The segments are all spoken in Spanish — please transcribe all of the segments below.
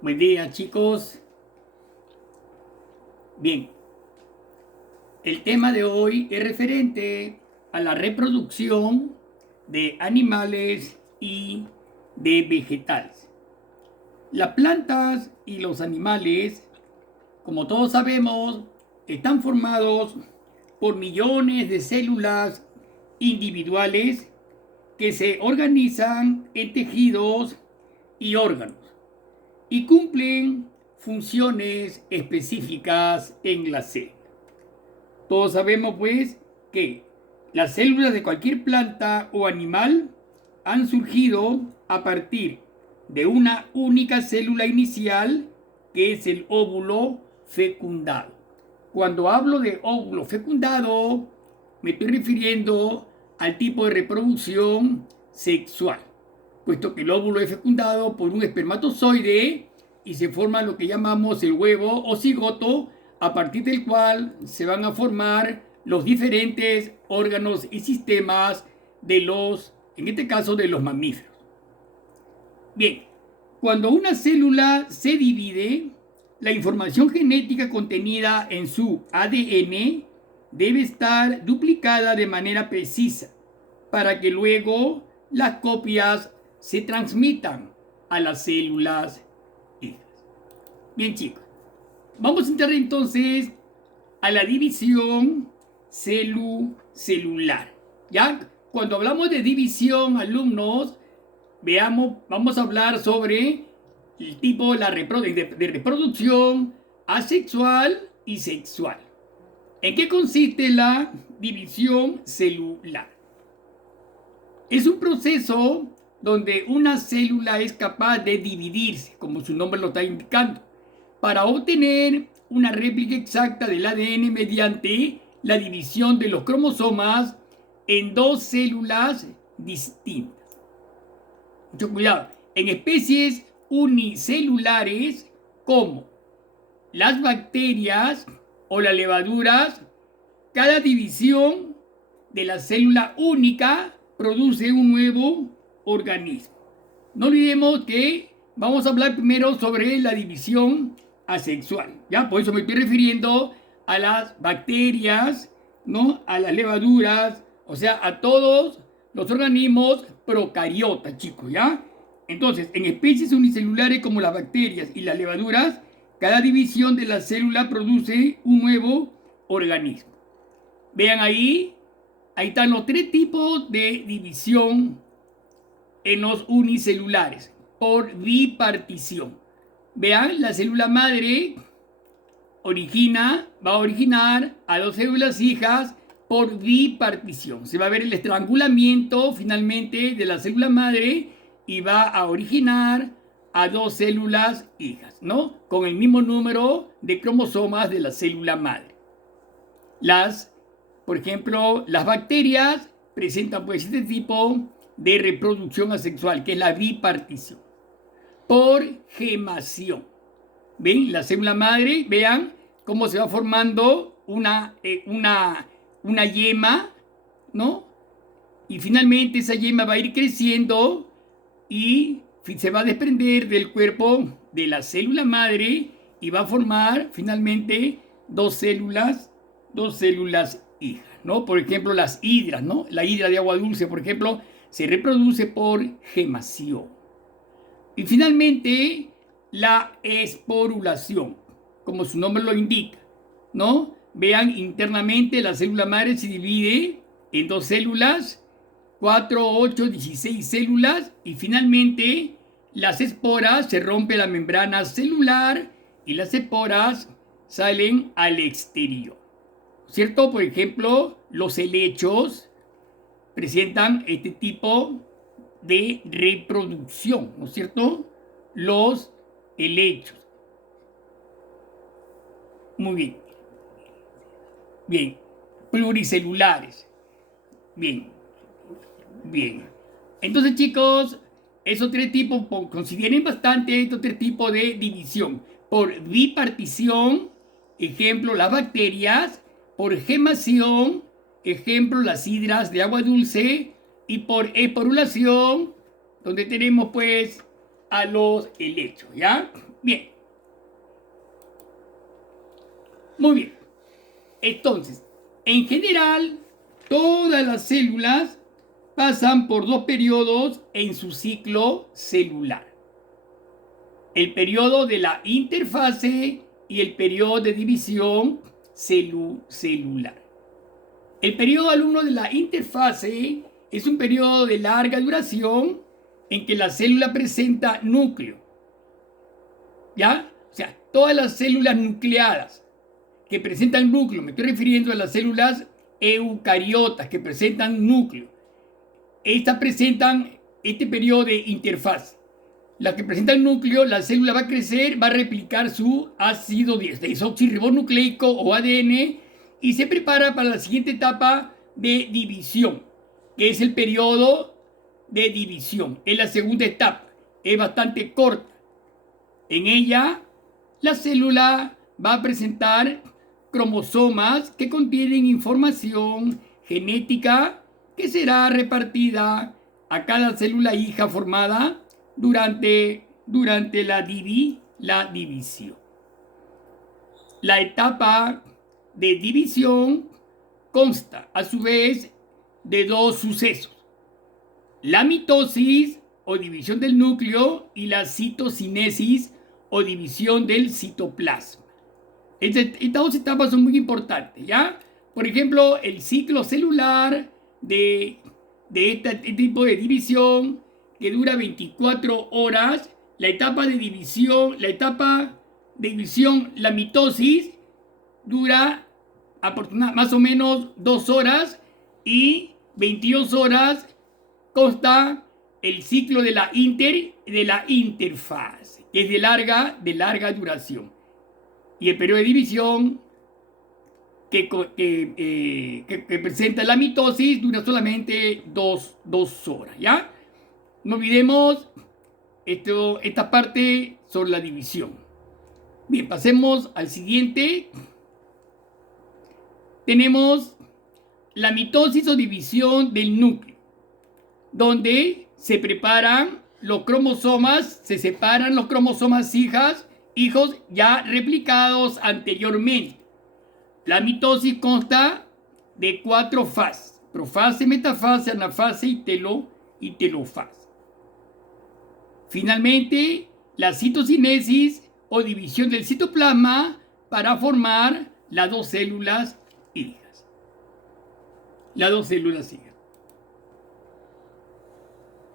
Buen día, chicos. Bien, el tema de hoy es referente a la reproducción de animales y de vegetales. Las plantas y los animales, como todos sabemos, están formados por millones de células individuales que se organizan en tejidos y órganos y cumplen funciones específicas en la célula. Todos sabemos pues que las células de cualquier planta o animal han surgido a partir de una única célula inicial que es el óvulo fecundado. Cuando hablo de óvulo fecundado me estoy refiriendo al tipo de reproducción sexual, puesto que el óvulo es fecundado por un espermatozoide y se forma lo que llamamos el huevo o cigoto, a partir del cual se van a formar los diferentes órganos y sistemas de los, en este caso, de los mamíferos. Bien, cuando una célula se divide, la información genética contenida en su ADN debe estar duplicada de manera precisa para que luego las copias se transmitan a las células hijas. Bien, chicos, vamos a entrar entonces a la división celular. ¿Ya? Cuando hablamos de división, alumnos, vamos a hablar sobre el tipo de reproducción asexual y sexual. ¿En qué consiste la división celular? Es un proceso donde una célula es capaz de dividirse, como su nombre lo está indicando, para obtener una réplica exacta del ADN mediante la división de los cromosomas en dos células distintas. Mucho cuidado. En especies unicelulares como las bacterias o las levaduras, cada división de la célula única produce un nuevo organismo. No olvidemos que vamos a hablar primero sobre la división asexual. ¿Ya? Por eso me estoy refiriendo a las bacterias, ¿no? A las levaduras, o sea, a todos los organismos procariotas, chicos, ¿ya? Entonces, en especies unicelulares como las bacterias y las levaduras, cada división de la célula produce un nuevo organismo. Vean ahí están los tres tipos de división en los unicelulares por bipartición. Vean, la célula madre va a originar a dos células hijas por bipartición. Se va a ver el estrangulamiento finalmente de la célula madre y va a originar a dos células hijas, ¿no? Con el mismo número de cromosomas de la célula madre. Por ejemplo, las bacterias presentan pues este tipo de reproducción asexual, que es la bipartición. Por gemación. ¿Ven? La célula madre, vean cómo se va formando una yema, ¿no? Y finalmente esa yema va a ir creciendo y se va a desprender del cuerpo de la célula madre y va a formar finalmente dos células hijas, ¿no? Por ejemplo, las hidras, ¿no? La hidra de agua dulce, por ejemplo, se reproduce por gemación. Y finalmente, la esporulación, como su nombre lo indica, ¿no? Vean, internamente la célula madre se divide en dos células, 4, 8, 16 células, y finalmente las esporas, se rompe la membrana celular y las esporas salen al exterior. ¿Cierto? Por ejemplo, los helechos presentan este tipo de reproducción, ¿no es cierto? Los helechos. Muy bien. Bien. Pluricelulares. Bien. Bien. Entonces, chicos, esos tres tipos, consideren bastante estos tres tipos de división. Por bipartición, ejemplo, las bacterias. Por gemación, ejemplo, las hidras de agua dulce. Y por esporulación, donde tenemos pues a los helechos, ¿ya? Bien. Bien. Muy bien. Entonces, en general, todas las células pasan por dos periodos en su ciclo celular. El periodo de la interfase y el periodo de división celular. El periodo alumno de la interfase es un periodo de larga duración en que la célula presenta núcleo. ¿Ya? O sea, todas las células nucleadas que presentan núcleo, me estoy refiriendo a las células eucariotas que presentan núcleo. Estas presentan este periodo de interfase. Las que presentan núcleo, la célula va a crecer, va a replicar su ácido desoxirribonucleico o ADN y se prepara para la siguiente etapa de división, que es el periodo de división. Es la segunda etapa, es bastante corta. En ella, la célula va a presentar cromosomas que contienen información genética que será repartida a cada célula hija formada durante la división. La etapa de división consta, a su vez, de dos sucesos: la mitosis o división del núcleo y la citocinesis o división del citoplasma. Estas dos etapas son muy importantes, ¿ya? Por ejemplo, el ciclo celular de este tipo de división, que dura 24 horas, la etapa de división, la mitosis, dura más o menos 2 horas, y 22 horas consta el ciclo de la interfase, que es de larga duración. Y el periodo de división que presenta la mitosis dura solamente 2 horas, ¿ya? No olvidemos esta parte sobre la división. Bien, pasemos al siguiente. Tenemos la mitosis o división del núcleo, donde se preparan los cromosomas, se separan los cromosomas hijos ya replicados anteriormente. La mitosis consta de 4 fases: profase, metafase, anafase y telofase. Finalmente, la citocinesis o división del citoplasma para formar las dos células hijas.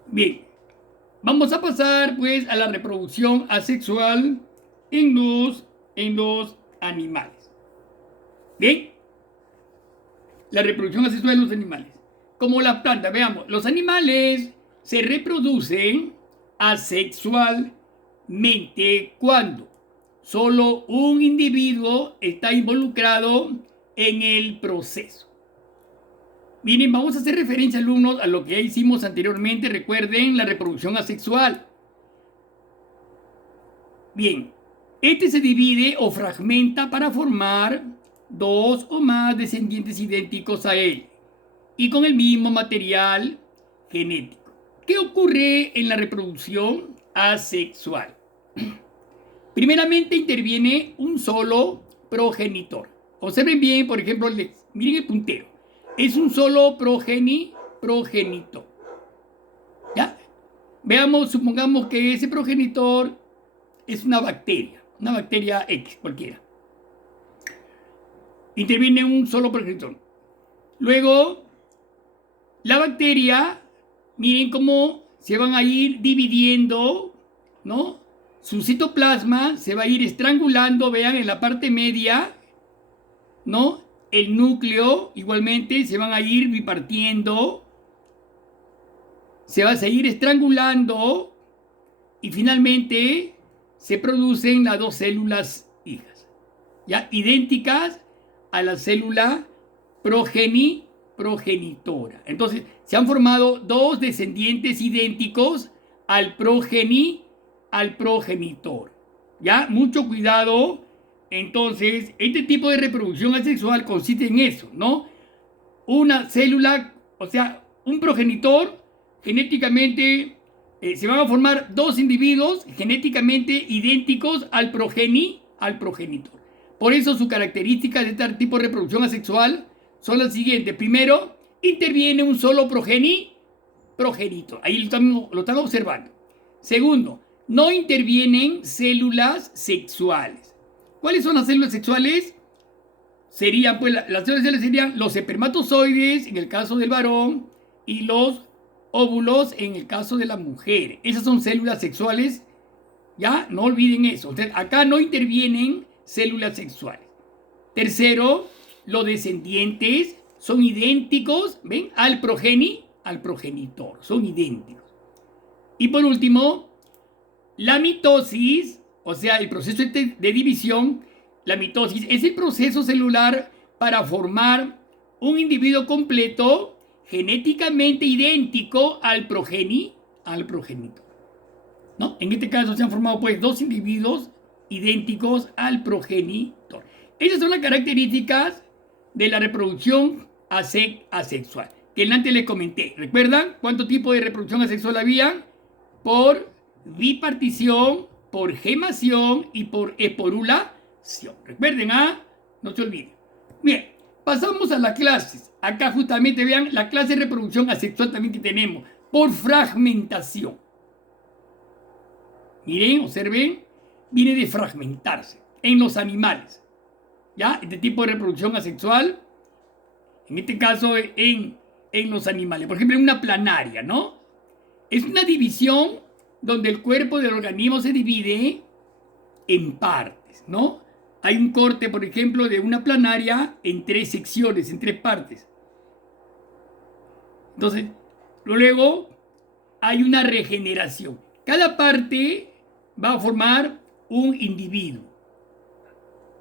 Bien, vamos a pasar pues a la reproducción asexual en los animales. Bien, la reproducción asexual en los animales. Como las plantas, veamos, los animales se reproducen asexualmente cuando solo un individuo está involucrado en el proceso. Miren, vamos a hacer referencia, alumnos, a lo que ya hicimos anteriormente. Recuerden la reproducción asexual. Bien, este se divide o fragmenta para formar 2 o más descendientes idénticos a él y con el mismo material genético. ¿Qué ocurre en la reproducción asexual? Primeramente interviene un solo progenitor. Observen bien, por ejemplo, miren el puntero. Es un solo progenitor. ¿Ya? Veamos, supongamos que ese progenitor es una bacteria X, cualquiera. Interviene un solo progenitor. Luego, la bacteria, miren cómo se van a ir dividiendo, ¿no? Su citoplasma se va a ir estrangulando, vean, en la parte media, ¿no? El núcleo igualmente se van a ir bipartiendo, se va a seguir estrangulando y finalmente se producen las dos células hijas, ya idénticas a la célula progenitora. Entonces, se han formado dos descendientes idénticos al progenitor. ¿Ya? Mucho cuidado. Entonces, este tipo de reproducción asexual consiste en eso, ¿no? Una célula, o sea, un progenitor genéticamente Se van a formar dos individuos genéticamente idénticos al progenitor. Por eso sus características de este tipo de reproducción asexual son las siguientes. Primero, interviene un solo progenitor. Ahí lo están observando. Segundo, no intervienen células sexuales. ¿Cuáles son las células sexuales? Serían, pues, las células sexuales serían los espermatozoides en el caso del varón y los óvulos en el caso de la mujer. Esas son células sexuales. Ya, no olviden eso. Entonces, acá no intervienen células sexuales. Tercero, los descendientes son idénticos, ¿ven? Al progenitor. Son idénticos. Y por último, la mitosis, o sea, el proceso de división. La mitosis es el proceso celular para formar un individuo completo genéticamente idéntico al progenitor. ¿No? En este caso se han formado pues dos individuos idénticos al progenitor. Esas son las características de la reproducción asexual, que antes les comenté. ¿Recuerdan cuánto tipo de reproducción asexual había? Por bipartición, por gemación y por esporulación. Recuerden, no se olviden. Bien, pasamos a las clases. Acá justamente vean la clase de reproducción asexual también que tenemos, por fragmentación. Miren, observen, viene de fragmentarse en los animales. ¿Ya? Este tipo de reproducción asexual, en este caso en los animales. Por ejemplo, en una planaria, ¿no? Es una división donde el cuerpo del organismo se divide en partes, ¿no? Hay un corte, por ejemplo, de una planaria en 3 secciones, en 3 partes. Entonces, luego hay una regeneración. Cada parte va a formar un individuo.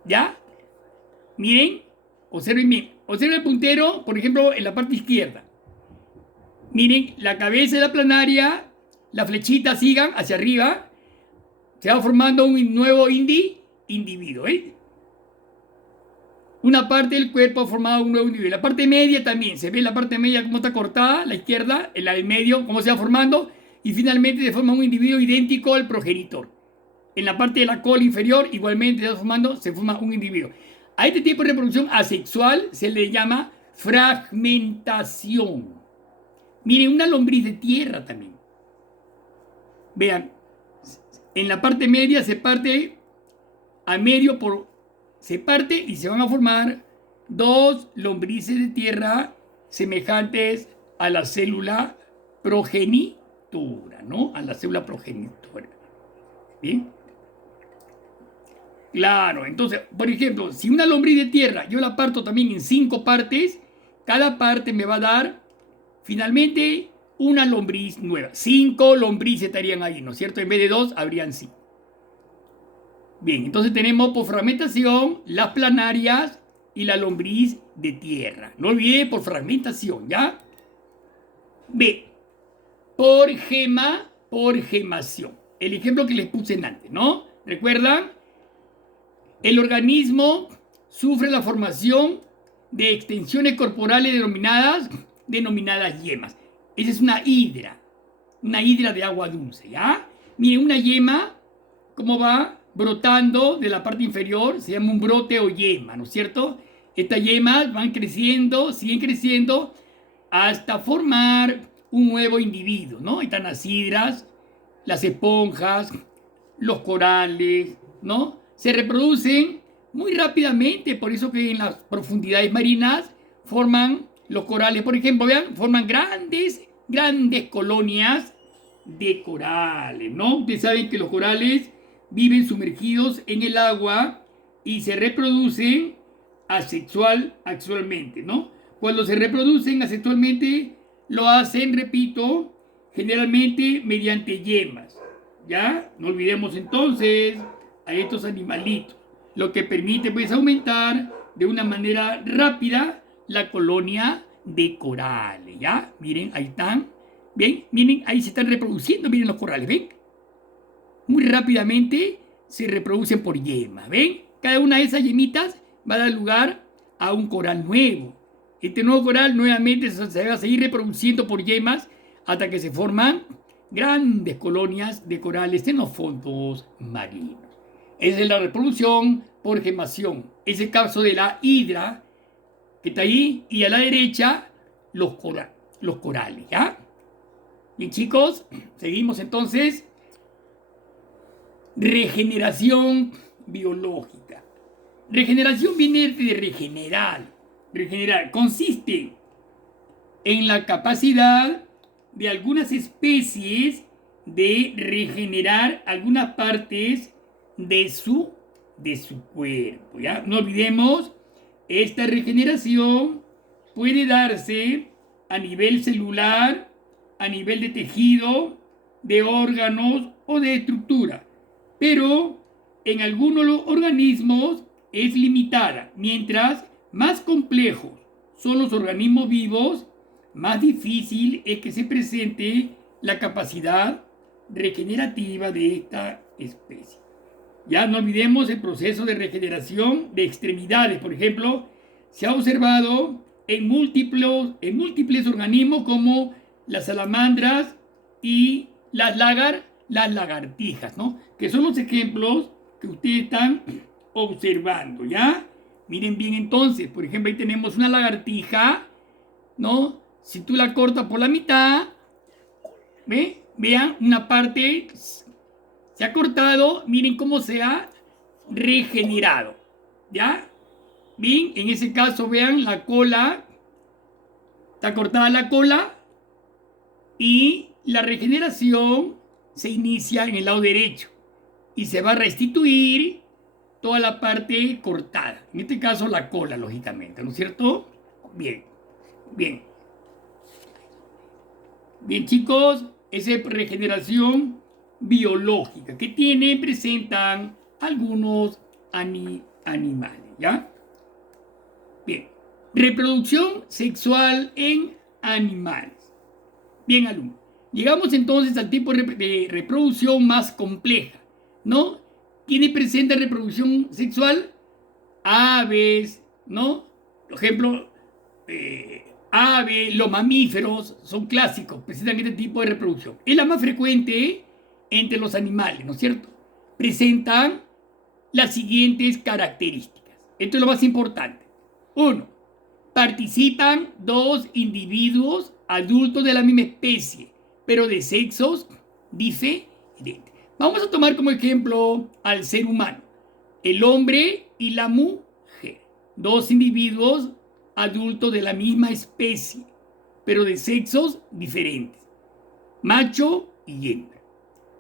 ¿Ya? Miren, observen bien. Observen el puntero, por ejemplo, en la parte izquierda. Miren, la cabeza de la planaria, la flechita sigan hacia arriba. Se va formando un nuevo individuo, ¿eh? Una parte del cuerpo ha formado un nuevo individuo. La parte media también. Se ve la parte media cómo está cortada, la izquierda, en la del medio, cómo se va formando. Y finalmente se forma un individuo idéntico al progenitor. En la parte de la cola inferior, igualmente se forma un individuo. A este tipo de reproducción asexual se le llama fragmentación. Miren, una lombriz de tierra también. Vean, en la parte media se parte a medio se parte y se van a formar dos lombrices de tierra semejantes a la célula progenitora, ¿no? A la célula progenitora. ¿Bien? Claro, entonces, por ejemplo, si una lombriz de tierra yo la parto también en 5 partes, cada parte me va a dar finalmente una lombriz nueva. 5 lombrices estarían ahí, ¿no es cierto? En vez de 2, habrían 5. Bien, entonces tenemos por fragmentación las planarias y la lombriz de tierra. No olviden por fragmentación, ¿ya? B, por gemación. El ejemplo que les puse antes, ¿no? ¿Recuerdan? El organismo sufre la formación de extensiones corporales denominadas yemas. Esa es una hidra de agua dulce, ¿ya? Miren, una yema, ¿cómo va? Brotando de la parte inferior, se llama un brote o yema, ¿no es cierto? Estas yemas van creciendo, siguen creciendo, hasta formar un nuevo individuo, ¿no? Ahí están las hidras, las esponjas, los corales, ¿no? Se reproducen muy rápidamente, por eso que en las profundidades marinas forman los corales, por ejemplo, vean, forman grandes colonias de corales, ¿no? Ustedes saben que los corales viven sumergidos en el agua y se reproducen asexualmente, ¿no? Cuando se reproducen asexualmente, lo hacen, repito, generalmente mediante yemas, ¿ya? No olvidemos entonces a estos animalitos, lo que permite pues aumentar de una manera rápida la colonia de corales, ¿ya? Miren, ahí están, ¿ven? Miren, ahí se están reproduciendo, miren los corales, ¿ven? Muy rápidamente se reproducen por yemas, ¿ven? Cada una de esas yemitas va a dar lugar a un coral nuevo. Este nuevo coral nuevamente se va a seguir reproduciendo por yemas hasta que se forman grandes colonias de corales en los fondos marinos. Esa es la reproducción por gemación. Es el caso de la hidra, que está ahí, y a la derecha los corales, ¿ya? Bien, chicos, seguimos entonces. Regeneración biológica. Regeneración viene de regenerar. Regenerar consiste en la capacidad de algunas especies de regenerar algunas partes de su cuerpo, ¿ya? No olvidemos, esta regeneración puede darse a nivel celular, a nivel de tejido, de órganos o de estructura, pero en algunos organismos es limitada. Mientras más complejos son los organismos vivos, más difícil es que se presente la capacidad regenerativa de esta especie. Ya no olvidemos el proceso de regeneración de extremidades. Por ejemplo, se ha observado en múltiples organismos como las salamandras y las lagartijas, ¿no? Que son los ejemplos que ustedes están observando, ¿ya? Miren bien entonces, por ejemplo, ahí tenemos una lagartija, ¿no? Si tú la cortas por la mitad, vean, una parte se ha cortado, miren cómo se ha regenerado, ¿ya? Bien, en ese caso, vean la cola, está cortada la cola y la regeneración se inicia en el lado derecho y se va a restituir toda la parte cortada, en este caso la cola, lógicamente, ¿no es cierto? Bien, bien. Bien, chicos, esa es regeneración biológica que presentan algunos animales, ¿ya? Bien, reproducción sexual en animales. Bien, alumnos, llegamos entonces al tipo de reproducción más compleja, ¿no? ¿Quiénes presentan reproducción sexual? Aves, ¿no? Por ejemplo, aves, los mamíferos son clásicos, presentan este tipo de reproducción. Es la más frecuente entre los animales, ¿no es cierto? Presentan las siguientes características. Esto es lo más importante. 1. Participan dos individuos adultos de la misma especie, pero de sexos diferentes. Vamos a tomar como ejemplo al ser humano, el hombre y la mujer, dos individuos adultos de la misma especie, pero de sexos diferentes, macho y hembra.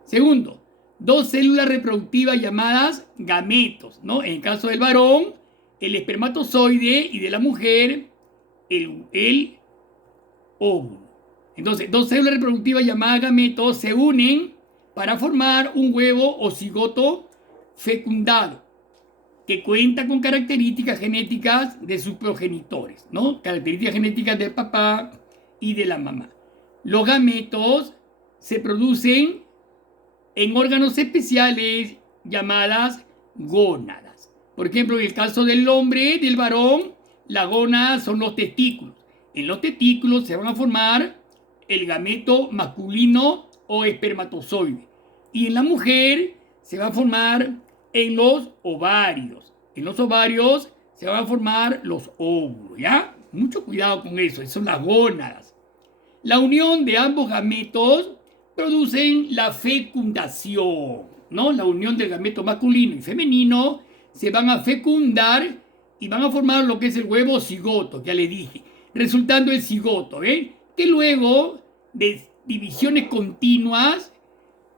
Segundo, dos células reproductivas llamadas gametos, ¿no? En el caso del varón, el espermatozoide, y de la mujer, el óvulo. Entonces, dos células reproductivas llamadas gametos se unen para formar un huevo o cigoto fecundado que cuenta con características genéticas de sus progenitores, ¿no? Características genéticas del papá y de la mamá. Los gametos se producen en órganos especiales llamadas gónadas. Por ejemplo, en el caso del hombre, del varón, las gónadas son los testículos. En los testículos se van a formar el gameto masculino o espermatozoide. Y en la mujer se va a formar en los ovarios. En los ovarios se van a formar los óvulos, ¿ya? Mucho cuidado con eso, son las gónadas. La unión de ambos gametos producen la fecundación, ¿no? La unión del gameto masculino y femenino se van a fecundar y van a formar lo que es el huevo cigoto, ya les dije, resultando el cigoto, que luego de divisiones continuas,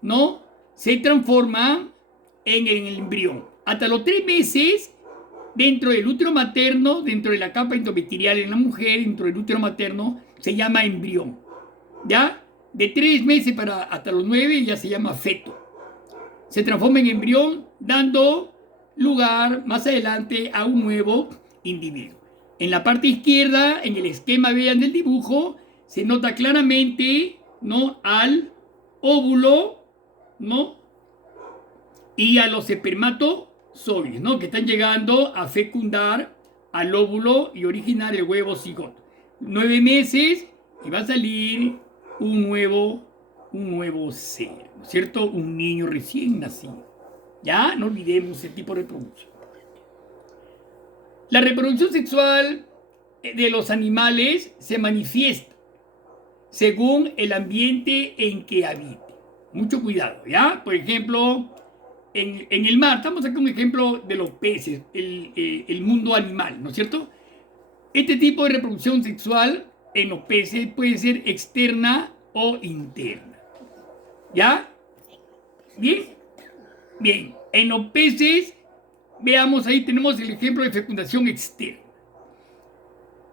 ¿no? Se transforma en el embrión. Hasta los 3 meses, dentro del útero materno, dentro de la capa endobacterial en la mujer, dentro del útero materno, se llama embrión. ¿Ya? De 3 meses hasta los 9 ya se llama feto. Se transforma en embrión, dando lugar más adelante a un nuevo individuo. En la parte izquierda, en el esquema, vean del dibujo, se nota claramente, ¿no?, al óvulo, ¿no?, y a los espermatozoides, ¿no?, que están llegando a fecundar al óvulo y originar el huevo cigoto. 9 meses y va a salir un nuevo un nuevo ser, ¿no es cierto? Un niño recién nacido. Ya no olvidemos ese tipo de reproducción. La reproducción sexual de los animales se manifiesta según el ambiente en que habite. Mucho cuidado, ¿ya? Por ejemplo, en el mar, estamos sacando un ejemplo de los peces, el mundo animal, ¿no es cierto? Este tipo de reproducción sexual en los peces puede ser externa o interna. ¿Ya? ¿Bien? Bien. En los peces, veamos ahí tenemos el ejemplo de fecundación externa.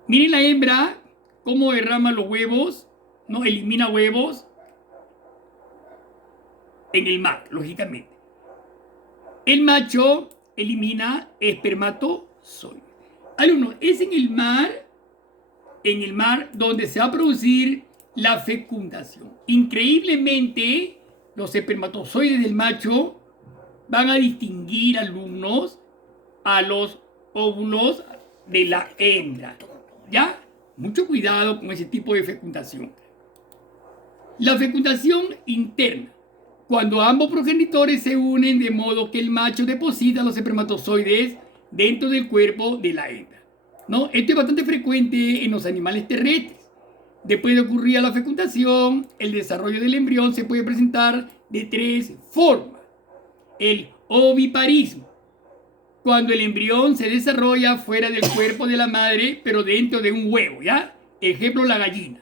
Miren la hembra, cómo derrama los huevos, ¿no? Elimina huevos en el mar, lógicamente. El macho elimina espermatozoides. Alumno, es en el mar donde se va a producir la fecundación. Increíblemente, los espermatozoides del macho van a distinguir, alumnos, a los óvulos de la hembra. ¿Ya? Mucho cuidado con ese tipo de fecundación. La fecundación interna, cuando ambos progenitores se unen de modo que el macho deposita los espermatozoides dentro del cuerpo de la hembra, ¿no? Esto es bastante frecuente en los animales terrestres. Después de ocurrir la fecundación, el desarrollo del embrión se puede presentar de tres formas. El oviparismo, cuando el embrión se desarrolla fuera del cuerpo de la madre, pero dentro de un huevo, ¿ya? Ejemplo, la gallina.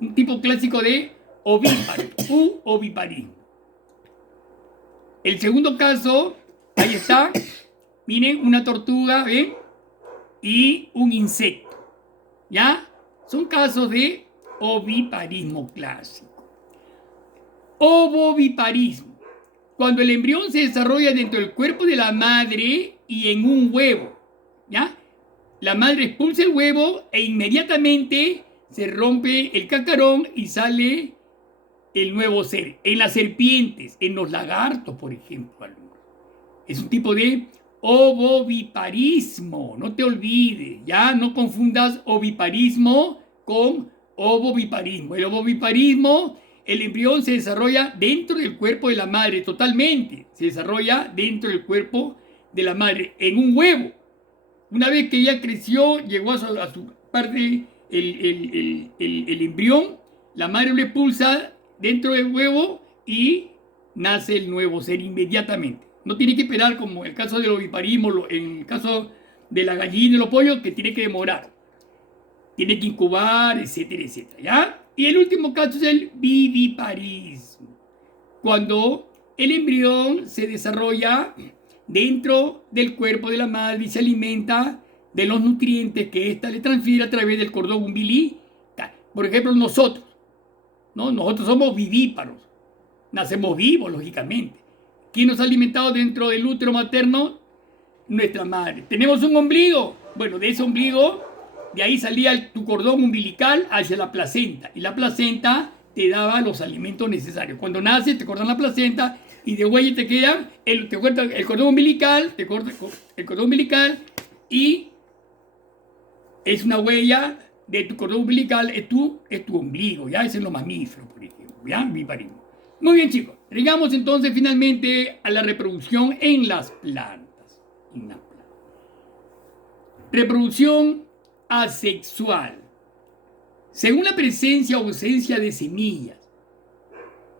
Un tipo clásico de oviparismo. El segundo caso, ahí está, miren, una tortuga, ¿ven? Y un insecto, ¿ya? Son casos de oviparismo clásico. Ovoviparismo, cuando el embrión se desarrolla dentro del cuerpo de la madre y en un huevo, ¿ya? La madre expulsa el huevo e inmediatamente se rompe el cascarón y sale el nuevo ser. En las serpientes, en los lagartos, por ejemplo, es un tipo de ovoviparismo. No te olvides, ya no confundas oviparismo con ovoviparismo. El ovoviparismo, el embrión se desarrolla dentro del cuerpo de la madre, totalmente. Se desarrolla dentro del cuerpo de la madre, en un huevo. Una vez que ya creció, llegó a su parte el embrión, la madre lo expulsa dentro del huevo y nace el nuevo ser inmediatamente. No tiene que esperar como el caso del oviparismo, en el caso de la gallina y los pollos, que tiene que demorar. Tiene que incubar, etcétera, etcétera, ¿ya? Y el último caso es el viviparismo, cuando el embrión se desarrolla dentro del cuerpo de la madre y se alimenta de los nutrientes que ésta le transfiere a través del cordón umbilical. Por ejemplo, nosotros, ¿no? Nosotros somos vivíparos, nacemos vivos, lógicamente. ¿Quién nos ha alimentado dentro del útero materno? Nuestra madre. ¿Tenemos un ombligo? Bueno, de ese ombligo, de ahí salía tu cordón umbilical hacia la placenta. Y la placenta te daba los alimentos necesarios. Cuando naces, te cortan la placenta y de huella te queda el cordón umbilical, te corta el cordón umbilical y es una huella de tu cordón umbilical, es tu ombligo, ¿ya? Ese es lo mamífero, por ejemplo, ¿ya? Viviparismo. Muy bien, chicos. Llegamos entonces finalmente a la reproducción en las plantas. Reproducción asexual. Según la presencia o ausencia de semillas.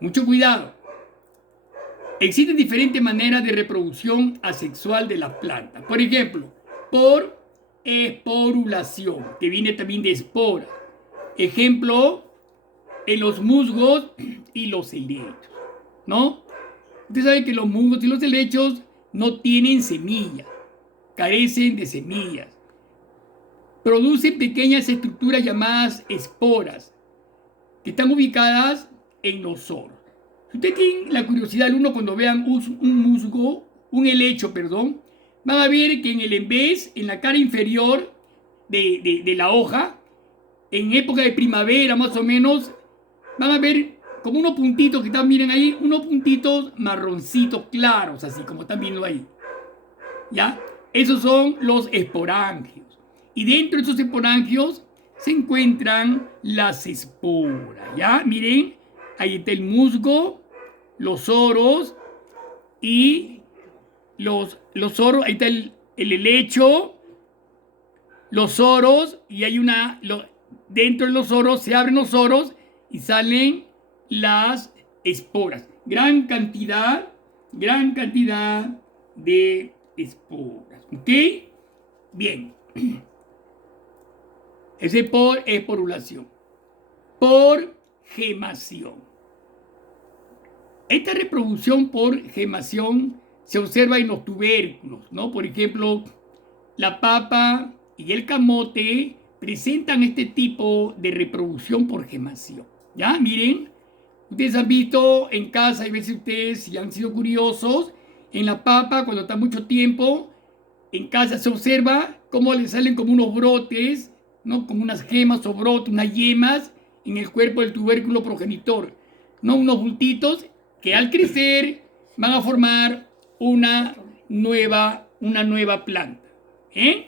Mucho cuidado. Existen diferentes maneras de reproducción asexual de las plantas. Por ejemplo, por esporulación, que viene también de espora. Ejemplo, en los musgos y los helechos, ¿no? Usted sabe que los musgos y los helechos no tienen semillas, carecen de semillas. Producen pequeñas estructuras llamadas esporas, que están ubicadas en los soros. Si usted tiene la curiosidad, alumno, cuando vean un helecho, van a ver que en la cara inferior de la hoja, en época de primavera más o menos, van a ver como unos puntitos que están, miren ahí, unos puntitos marroncitos claros, así como están viendo ahí. ¿Ya? Esos son los esporangios. Y dentro de esos esporangios se encuentran las esporas. ¿Ya? Miren, Ahí está el musgo, los oros y los oros. Ahí está el helecho, los oros, y hay dentro de los oros se abren los oros y salen las esporas. Gran cantidad de esporas. ¿Ok? Bien. Ese es por ovulación. Por gemación. Esta reproducción por gemación se observa en los tubérculos, ¿no? Por ejemplo, la papa y el camote presentan este tipo de reproducción por gemación. ¿Ya? Miren, ustedes han visto en casa, y veces ustedes, si han sido curiosos, en la papa, cuando está mucho tiempo, en casa se observa cómo le salen como unos brotes, ¿no? Como unas gemas o brotes, unas yemas en el cuerpo del tubérculo progenitor, ¿no? Unos bultitos que al crecer van a formar una nueva planta. ¿Eh?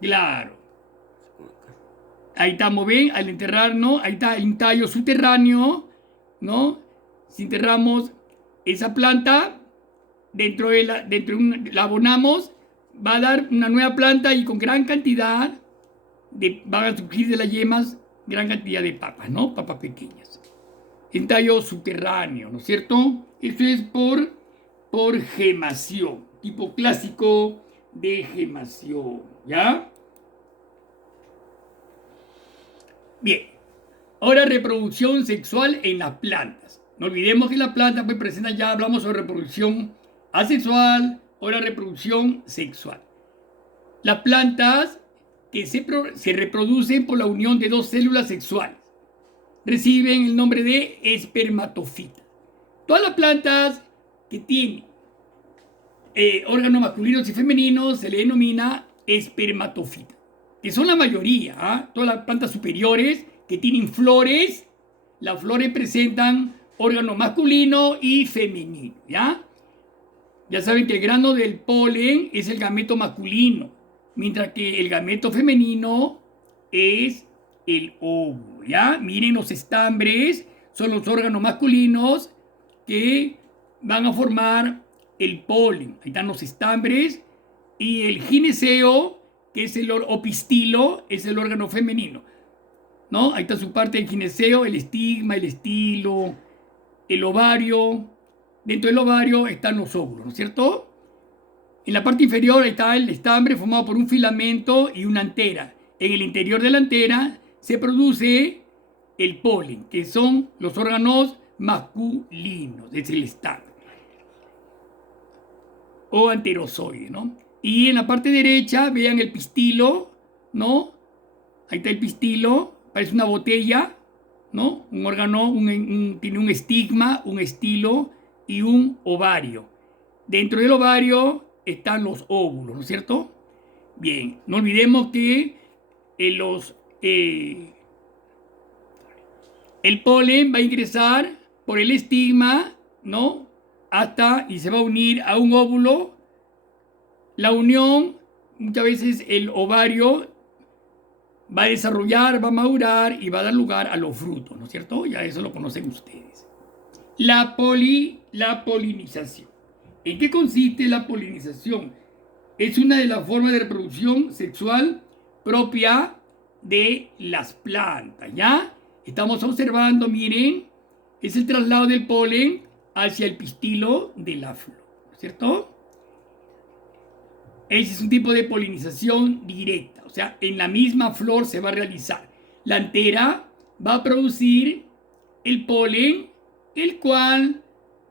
Claro. Ahí estamos, ¿ven? Al enterrarnos, ahí está el tallo subterráneo, ¿no? Si enterramos esa planta, la abonamos, va a dar una nueva planta y con gran cantidad van a surgir de las yemas gran cantidad de papas, ¿no? Papas pequeñas. En tallo subterráneo, ¿no es cierto? Esto es por gemación, tipo clásico de gemación, ¿ya? Bien, ahora reproducción sexual en las plantas. No olvidemos que las plantas pues presentan, ya hablamos sobre reproducción asexual, ahora reproducción sexual. Las plantas que se reproducen por la unión de dos células sexuales reciben el nombre de espermatofita. Todas las plantas que tienen órganos masculinos y femeninos se le denomina espermatofita, que son la mayoría, ¿ah? Todas las plantas superiores que tienen flores, las flores presentan órganos masculino y femenino, ¿ya? Ya saben que el grano del polen es el gameto masculino, mientras que el gameto femenino es el óvulo, ¿ya? Miren, los estambres son los órganos masculinos que van a formar el polen. Ahí están los estambres, y el gineceo, que es o pistilo, es el órgano femenino, ¿no? Ahí está su parte del gineceo, el estigma, el estilo, el ovario. Dentro del ovario están los óvulos, ¿no es cierto? En la parte inferior está el estambre formado por un filamento y una antera. En el interior de la antera se produce el polen, que son los órganos masculinos, es el estambre o anterozoide, ¿no? Y en la parte derecha vean el pistilo, ¿no? Ahí está el pistilo, parece una botella, ¿no? Un órgano, tiene un estigma, un estilo y un ovario. Dentro del ovario están los óvulos, ¿no es cierto? Bien, no olvidemos que el polen va a ingresar por el estigma, ¿no? Y se va a unir a un óvulo. La unión, muchas veces el ovario va a desarrollar, va a madurar y va a dar lugar a los frutos, ¿no es cierto? Ya eso lo conocen ustedes. La polinización. ¿En qué consiste la polinización? Es una de las formas de reproducción sexual propia de las plantas, ¿ya? Estamos observando, miren, es el traslado del polen hacia el pistilo de la flor, ¿no es cierto? Ese es un tipo de polinización directa, o sea, en la misma flor se va a realizar. La antera va a producir el polen, el cual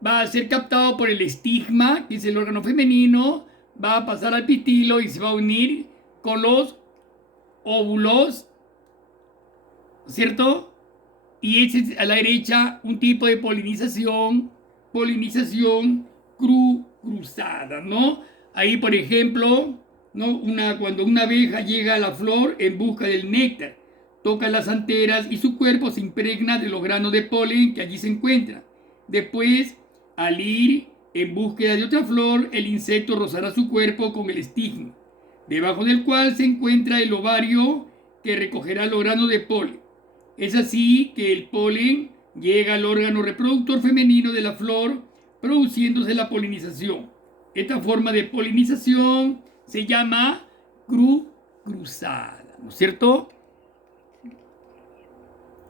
va a ser captado por el estigma, que es el órgano femenino, va a pasar al pistilo y se va a unir con los óvulos, ¿cierto? Y ese es a la derecha un tipo de polinización cruzada, ¿no? Ahí, por ejemplo, ¿no? Cuando una abeja llega a la flor en busca del néctar, toca las anteras y su cuerpo se impregna de los granos de polen que allí se encuentran. Después, al ir en búsqueda de otra flor, el insecto rozará su cuerpo con el estigma, debajo del cual se encuentra el ovario que recogerá los granos de polen. Es así que el polen llega al órgano reproductor femenino de la flor, produciéndose la polinización. Esta forma de polinización se llama cruzada, ¿no es cierto?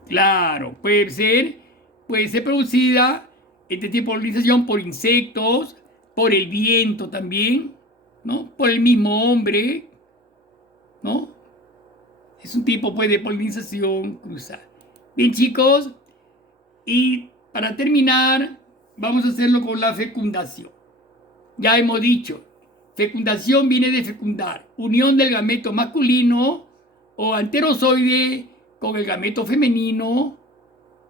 Claro, puede ser producida este tipo de polinización por insectos, por el viento también, ¿no? Por el mismo hombre, ¿no? Es un tipo pues, de polinización cruzada. Bien, chicos, y para terminar, vamos a hacerlo con la fecundación. Ya hemos dicho, fecundación viene de fecundar, unión del gameto masculino o anterozoide con el gameto femenino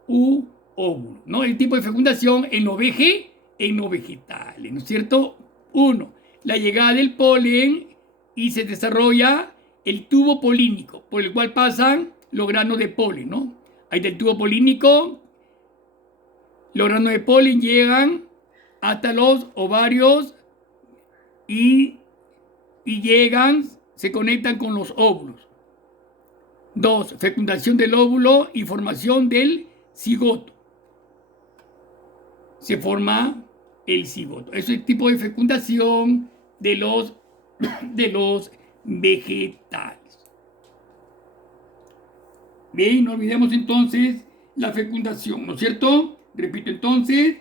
u óvulo, ¿no? El tipo de fecundación en lo vegetales, ¿no es cierto? 1. La llegada del polen y se desarrolla el tubo polínico por el cual pasan los granos de polen, ¿no? Ahí del tubo polínico, los granos de polen llegan hasta los ovarios y llegan, se conectan con los óvulos. 2. Fecundación del óvulo y formación del cigoto. Se forma el cigoto. Ese es el tipo de fecundación de los vegetales. Bien, no olvidemos entonces la fecundación, ¿no es cierto? Repito entonces,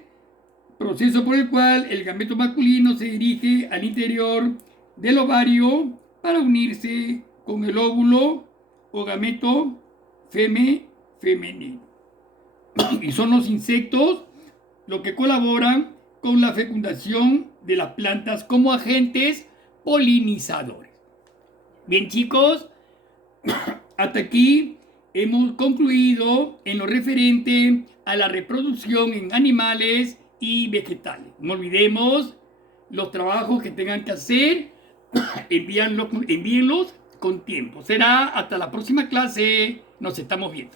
proceso por el cual el gameto masculino se dirige al interior del ovario para unirse con el óvulo o gameto femenino. Y son los insectos los que colaboran con la fecundación de las plantas como agentes polinizadores. Bien, chicos, hasta aquí hemos concluido en lo referente a la reproducción en animales y vegetales. No olvidemos los trabajos que tengan que hacer, envíenlos con tiempo. Será hasta la próxima clase. Nos estamos viendo.